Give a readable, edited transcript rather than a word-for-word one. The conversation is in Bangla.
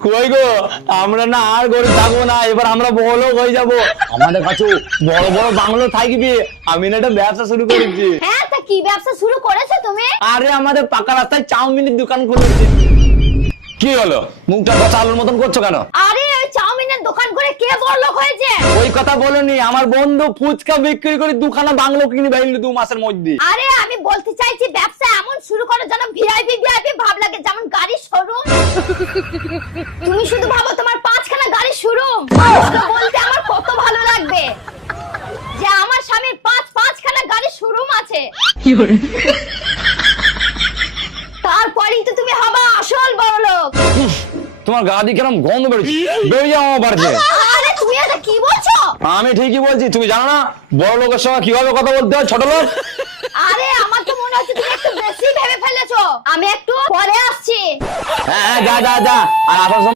কই গো, আমরা না আর গরিব থাকবো না, এবার আমরা বড়লোক হয়ে যাবো। আমাদের কাছে বড় বড় বাংলো থাকবে। আমি না একটা ব্যবসা শুরু করেছি। হ্যাঁ, তা কি ব্যবসা শুরু করেছো তুমি? আরে আমাদের পাকা রাস্তায় চাউমিনের দোকান খুলেছি। কি হলো, মুখটা কথা আলুর মতন করছো কেন? আরে ওই চাউমিনের দোকান করে কে বড়লোক হয়েছে? ওই কথা বলনি, আমার বন্ধু ফুচকা বিক্রি করে দুখানা বাংলো কিনে ফেললো 2 মাসের মধ্যে। আরে আমি বলতে চাইছি ব্যবসা এমন শুরু করো যেন ভিআইপি ভিআইপি ভাব লাগে, যেমন গাড়ির শোরুম। তুমি শুধু ভাবো তোমার 5খানা গাড়ির শোরুম বলতে আমার কত ভালো লাগবে যে আমার স্বামীর 5খানা গাড়ির শোরুম আছে। তারপরেই তো তুমি হবা আসল বড়লোক। তোমার গাড়ি কেরম গন্ধ বেরোচ্ছে, বেরিয়ে যাও আমার বাড়িতে। আরে তুমি এটা কি বলছো? আমি ঠিকই বলছি, তুমি জানো না বড় লোকের সঙ্গে কিভাবে কথা বলতে হয় ছোট লোক? আরে আমার তো মনে হচ্ছে তুমি একটু বেশি ভেবে ফেলেছো। আমি একটু পরে আসছি। হ্যাঁ, যা যা যা, আর আসার সময়